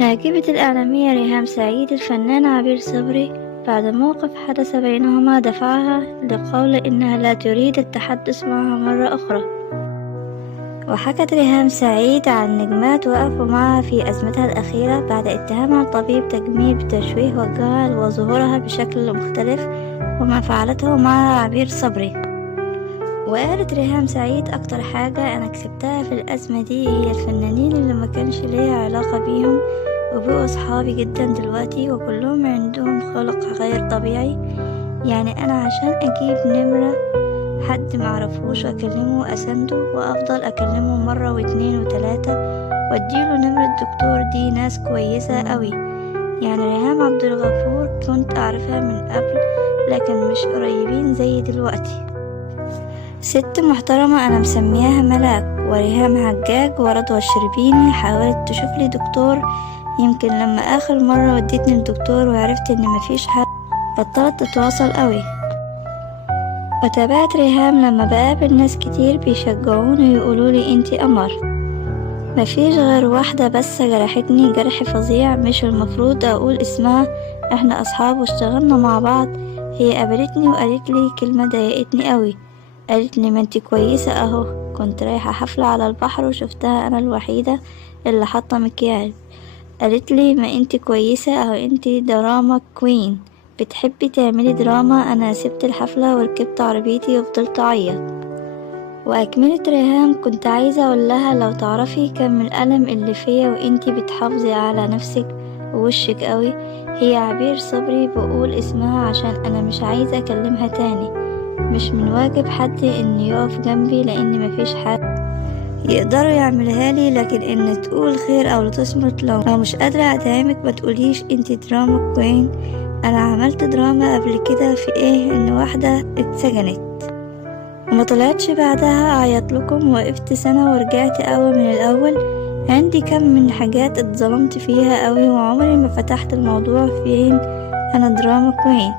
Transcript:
هاجمت الإعلامية ريهام سعيد الفنان عبير صبري بعد موقف حدث بينهما دفعها لقول إنها لا تريد التحدث معها مرة أخرى. وحكت ريهام سعيد عن نجمات وقفوا معها في أزمتها الأخيرة بعد اتهامها الطبيب تجميل بتشويه وجهها وظهورها بشكل مختلف وما فعلته مع عبير صبري. وقالت ريهام سعيد أكتر حاجة أنا كسبتها في الأزمة دي هي الفنانين اللي ما كانش ليا علاقة بيهم وبقوا أصحابي جدا دلوقتي وكلهم عندهم خلق غير طبيعي. يعني أنا عشان أجيب نمرة حد معرفوش وأكلمه وأسنده وأفضل أكلمه مرة واتنين وتلاتة وأديله نمرة دكتور، دي ناس كويسة قوي. يعني ريهام عبد الغفور كنت أعرفها من قبل لكن مش قريبين زي دلوقتي. ست محترمة أنا مسمياها ملاك. وريهام حجاج ورضوى الشربيني حاولت تشوف لي دكتور، يمكن لما آخر مرة وديتني الدكتور وعرفت إن مفيش حل بطلت تتواصل قوي. وتابعت ريهام لما بقابل ناس كتير بيشجعوني ويقولولي انتي قمر. مفيش غير واحدة بس جرحتني جرح فظيع مش المفروض أقول اسمها، احنا أصحاب واشتغلنا مع بعض. هي قابلتني وقالت لي كلمة ضايقتني قوي، قالت لي ما انتي كويسة اهو. كنت رايحة حفلة على البحر وشفتها انا الوحيدة اللي حاطة مكياج، قالت لي ما انتي كويسة اهو، انتي دراما كوين، بتحبي تعملي دراما. انا سبت الحفلة وركبت عربيتي وفضلت اعيط. واكملت ريهام كنت عايزة اقول لها لو تعرفي كم الألم اللي فيا وانتي بتحافظي على نفسك ووشك قوي. هي عبير صبري بقول اسمها عشان انا مش عايزة اكلمها تاني، مش من واجب حد ان يقف جنبي لان مفيش حد يقدروا يعملها لي، لكن ان تقول خير او تصمت. لو مش قادرة ادعمك ما تقوليش انتي دراما كوين. انا عملت دراما قبل كده في ايه ان واحدة اتسجنت وما طلعتش بعدها اعيط لكم، وقفت سنة ورجعت قوي من الاول. عندي كم من حاجات اتظلمت فيها قوي وعمري ما فتحت الموضوع فين انا دراما كوين.